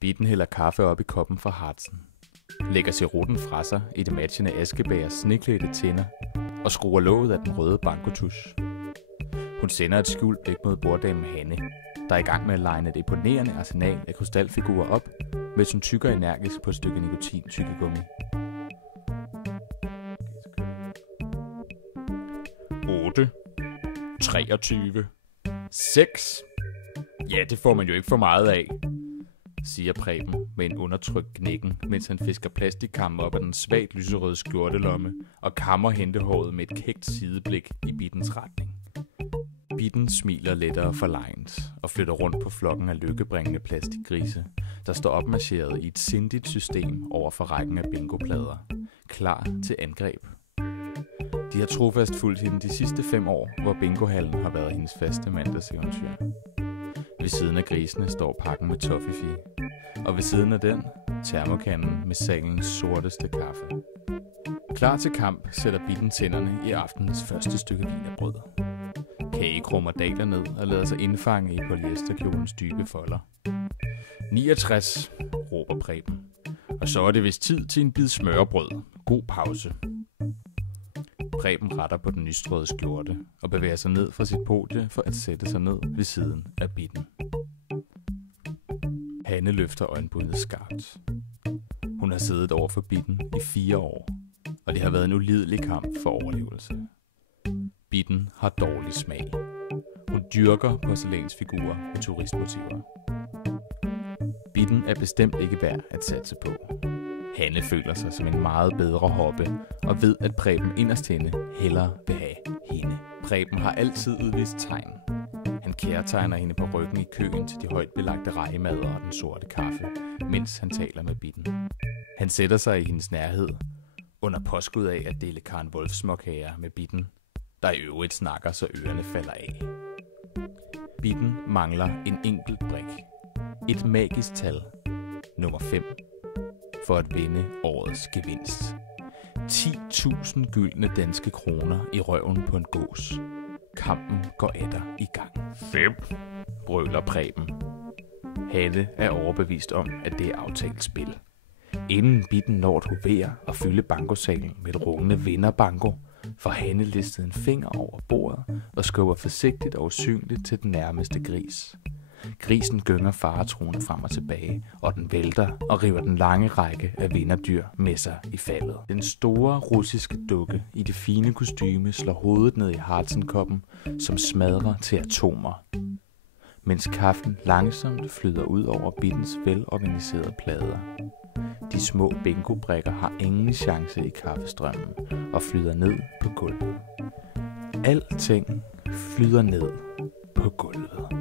Bitten hælder kaffe op i koppen fra Harzen, lægger cerutten fra sig i det matchende askebægers sneklædte tænder og skruer låget af den røde bankotusch. Hun sender et skjult blik mod borddamen Hanne, der er i gang med at legne et imponerende arsenal af krystalfigurer op, mens hun tykker energisk på et stykke nikotin-tykkegummi. 8, 23, 6. Ja, det får man jo ikke for meget af, siger Preben med en undertrykt knækken, mens han fisker plastikkammen op af den svagt lyserøde skjortelomme og kammer hentehåret med et kægt sideblik i Bittens retning. Bitten smiler lettere forlegent og flytter rundt på flokken af lykkebringende plastikgrise, der står opmarcheret i et sindigt system over for rækken af bingoplader, klar til angreb. De har trofast fulgt hende de sidste 5 år, hvor bingohallen har været hendes faste mandagseventyr. Ved siden af grisene står pakken med toffifee, og ved siden af den termokanden med salens sorteste kaffe. Klar til kamp sætter Bitten tænderne i aftenens første stykke wienerbrød. Kage krummer daler ned og lader sig indfange i polyesterkjolens dybe folder. 69, råber Preben. Og så er det vist tid til en bid smørbrød. God pause. Preben retter på den nystrøede skjorte og bevæger sig ned fra sit podie for at sætte sig ned ved siden af Bitten. Hanne løfter øjenbrynet skarpt. Hun har siddet over for Bitten i 4 år, og det har været en ulidelig kamp for overlevelse. Bitten har dårlig smag. Hun dyrker porcelænsfigurer med turistmotiver. Bitten er bestemt ikke værd at satse på. Hanne føler sig som en meget bedre hoppe, og ved, at Preben inderst henne hellere vil have hende. Preben har altid udvist tegn. Han kærtegner hende på ryggen i køen til de højt belagte rejemader og den sorte kaffe, mens han taler med Bitten. Han sætter sig i hendes nærhed, under påskud af at dele Karen Wolf-småkager med Bitten, der i øvrigt snakker, så ørerne falder af. Bitten mangler en enkelt brik. Et magisk tal. Nummer 5. For at vinde årets gevinst. 10.000 gyldne danske kroner i røven på en gås. Kampen går atter i gang. 5, brøler Preben. Hanne er overbevist om, at det er aftalt spil. Inden Bitten når at hovere og fylde bankosalen med et rungende vinderbanko, får Hanne listet en finger over bordet og skubber forsigtigt og usynligt til den nærmeste gris. Grisen gynger faretruende frem og tilbage, og den vælter og river den lange række af vinderdyr med sig i faldet. Den store russiske dukke i det fine kostyme slår hovedet ned i Harzen-koppen, som smadrer til atomer, mens kaffen langsomt flyder ud over Bittens velorganiserede plader. De små bingo-brikker har ingen chance i kaffestrømmen og flyder ned på gulvet. Alting flyder ned på gulvet.